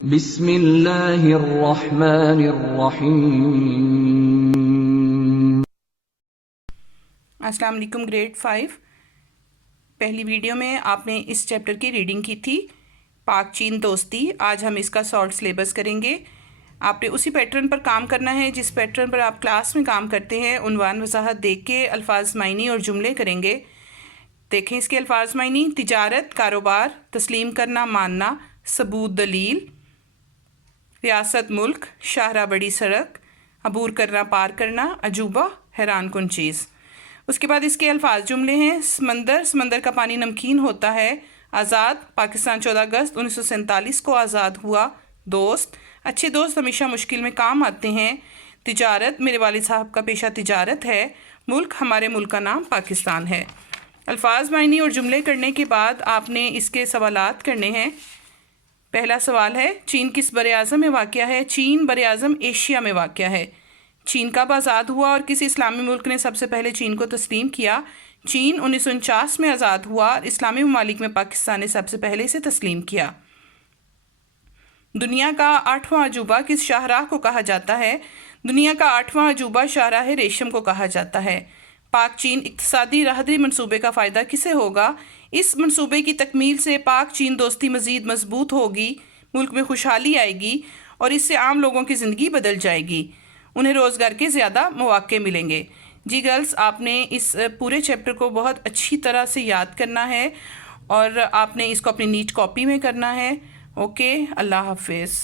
بسم اللہ الرحمن الرحیم۔ السلام علیکم گریڈ 5 پہلی ویڈیو میں آپ نے اس چیپٹر کی ریڈنگ کی تھی پاک چین دوستی۔ آج ہم اس کا سالٹ سلیبس کریں گے۔ آپ نے اسی پیٹرن پر کام کرنا ہے جس پیٹرن پر آپ کلاس میں کام کرتے ہیں۔ عنوان وضاحت دیکھ کے الفاظ معنی اور جملے کریں گے۔ دیکھیں اس کے الفاظ معنی: تجارت، کاروبار، تسلیم کرنا، ماننا، ثبوت، دلیل، ریاست، ملک، شاہراہ، بڑی سڑک، عبور کرنا، پار کرنا، عجوبہ، حیران کن چیز۔ اس کے بعد اس کے الفاظ جملے ہیں: سمندر، سمندر کا پانی نمکین ہوتا ہے۔ آزاد، پاکستان 14 اگست 1947 کو آزاد ہوا۔ دوست، اچھے دوست ہمیشہ مشکل میں کام آتے ہیں۔ تجارت، میرے والد صاحب کا پیشہ تجارت ہے۔ ملک، ہمارے ملک کا نام پاکستان ہے۔ الفاظ معنی اور جملے کرنے کے بعد آپ نے اس کے سوالات کرنے ہیں۔ پہلا سوال ہے: چین کس براعظم میں واقع ہے؟ چین براعظم ایشیا میں واقع ہے۔ چین کب آزاد ہوا اور کس اسلامی ملک نے سب سے پہلے چین کو تسلیم کیا؟ چین 1949 میں آزاد ہوا اور اسلامی ممالک میں پاکستان نے سب سے پہلے اسے تسلیم کیا۔ دنیا کا 8واں عجوبہ کس شاہراہ کو کہا جاتا ہے؟ دنیا کا 8واں عجوبہ شاہراہ ریشم کو کہا جاتا ہے۔ پاک چین اقتصادی راہداری منصوبے کا فائدہ کسے ہوگا؟ اس منصوبے کی تکمیل سے پاک چین دوستی مزید مضبوط ہوگی، ملک میں خوشحالی آئے گی اور اس سے عام لوگوں کی زندگی بدل جائے گی، انہیں روزگار کے زیادہ مواقع ملیں گے۔ جی گرلز، آپ نے اس پورے چیپٹر کو بہت اچھی طرح سے یاد کرنا ہے اور آپ نے اس کو اپنی نیٹ کاپی میں کرنا ہے۔ اوکے، اللہ حافظ۔